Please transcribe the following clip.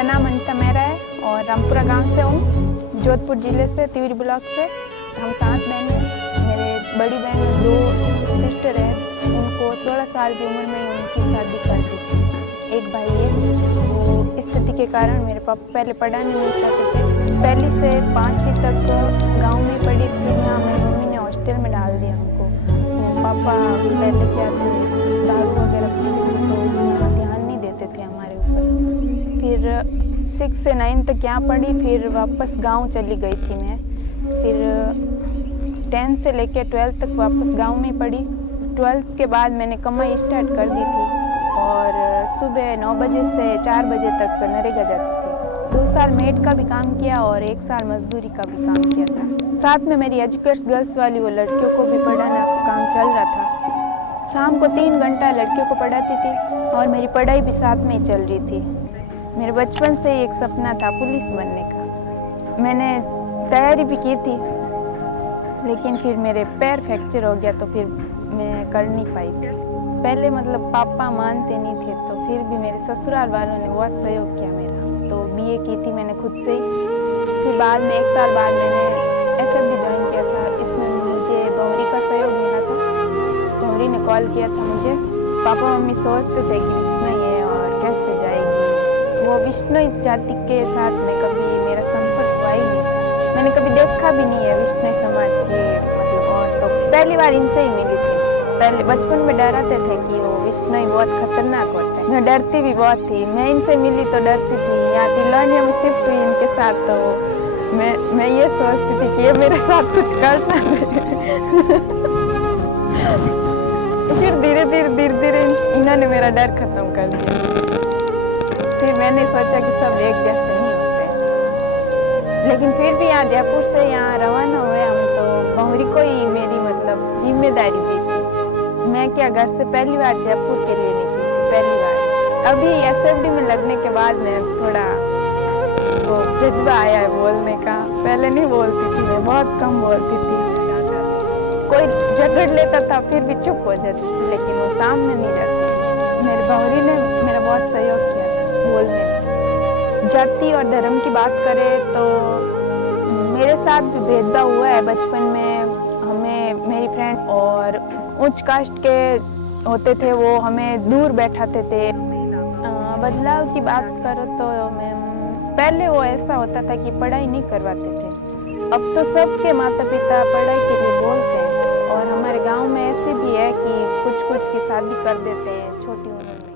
मेरा नाम अनिता मेहरा है और रामपुरा गांव से हूँ, जोधपुर ज़िले से, तिवरी ब्लॉक से। हम 7 बहन हैं। मेरे बड़ी बहन 2 सिस्टर हैं, उनको 16 साल की उम्र में ही उनकी शादी कर दी। एक भाई है, वो स्थिति के कारण मेरे पापा पहले पढ़ाने नहीं चाहते थे। पहली से 5वीं तक गाँव में पढ़ी, फिर यहाँ मेरी मम्मी ने हॉस्टल में डाल दिया हमको। वो पापा पहले क्या थे, दारू वगैरह पीते थे, तो ध्यान नहीं देते थे हमारे ऊपर। फिर 6 से 9 तक यहाँ पढ़ी, फिर वापस गांव चली गई थी मैं। फिर 10 से लेकर 12 तक वापस गांव में पढ़ी। 12th के बाद मैंने कमाई स्टार्ट कर दी थी और सुबह 9 बजे से 4 बजे तक नरेगा जाती थी। 2 साल मेड का भी काम किया और 1 साल मजदूरी का भी काम किया था। साथ में मेरी एजुकेट्स गर्ल्स वाली वो लड़कियों को भी पढ़ाना काम चल रहा था। शाम को 3 घंटा लड़कियों को पढ़ाती थी और मेरी पढ़ाई भी साथ में ही चल रही थी। मेरे बचपन से ही एक सपना था पुलिस बनने का। मैंने तैयारी भी की थी, लेकिन फिर मेरे पैर फ्रैक्चर हो गया तो फिर मैं कर नहीं पाई थी। पहले मतलब पापा मानते नहीं थे, तो फिर भी मेरे ससुराल वालों ने बहुत सहयोग किया मेरा, तो बीए की थी मैंने खुद से ही। फिर बाद में 1 साल बाद मैंने एसएफबी ज्वाइन किया था। इसमें मुझे भंवरी का सहयोग मिला था। भंवरी ने कॉल किया था मुझे। पापा मम्मी सोचते थे कि विष्णु है और कैसे जाएगी। वो विष्णु इस जाति के साथ में कभी मेरा संपर्क हुआ ही नहीं। मैंने कभी देखा भी नहीं है विष्णु समाज के मतलब, और तो पहली बार इनसे ही मिली थी। पहले बचपन में डराते थे कि वो विष्णु बहुत खतरनाक होता है, मैं डरती भी बहुत थी। मैं इनसे मिली तो डरती थी। यहाँ तिलवानिया में शिफ्ट हुई इनके साथ, तो मैं ये सोचती थी कि ये मेरे साथ कुछ करना है। फिर धीरे धीरे इन्होंने मेरा डर खत्म कर दिया। फिर मैंने सोचा कि सब एक जैसे नहीं होते, लेकिन फिर भी यहाँ जयपुर से यहाँ रवाना हुए हम, तो भंवरी को ही मेरी मतलब जिम्मेदारी दी थी। मैं क्या घर से पहली बार जयपुर के लिए निकली थी, पहली बार। अभी एसएफडी में लगने के बाद मैं थोड़ा वो जज्बा आया है बोलने का। पहले नहीं बोलती थी, मैं बहुत कम बोलती थी। कोई झगड़ लेता था फिर भी चुप हो जाती थी, लेकिन वो सामने नहीं जाती। मेरे भंवरी ने मेरा बहुत सहयोग किया था बोलने में। जाति और धर्म की बात करें तो मेरे साथ भी भेदभाव हुआ है बचपन में। हमें मेरी फ्रेंड और उच्च कास्ट के होते थे, वो हमें दूर बैठाते थे। बदलाव की बात करो तो पहले वो ऐसा होता था कि पढ़ाई नहीं करवाते थे। अब तो सबके माता पिता पढ़ाई के लिए बोलते हैं, और हमारे गांव में ऐसे भी है कि कुछ की शादी कर देते हैं छोटी उम्र में।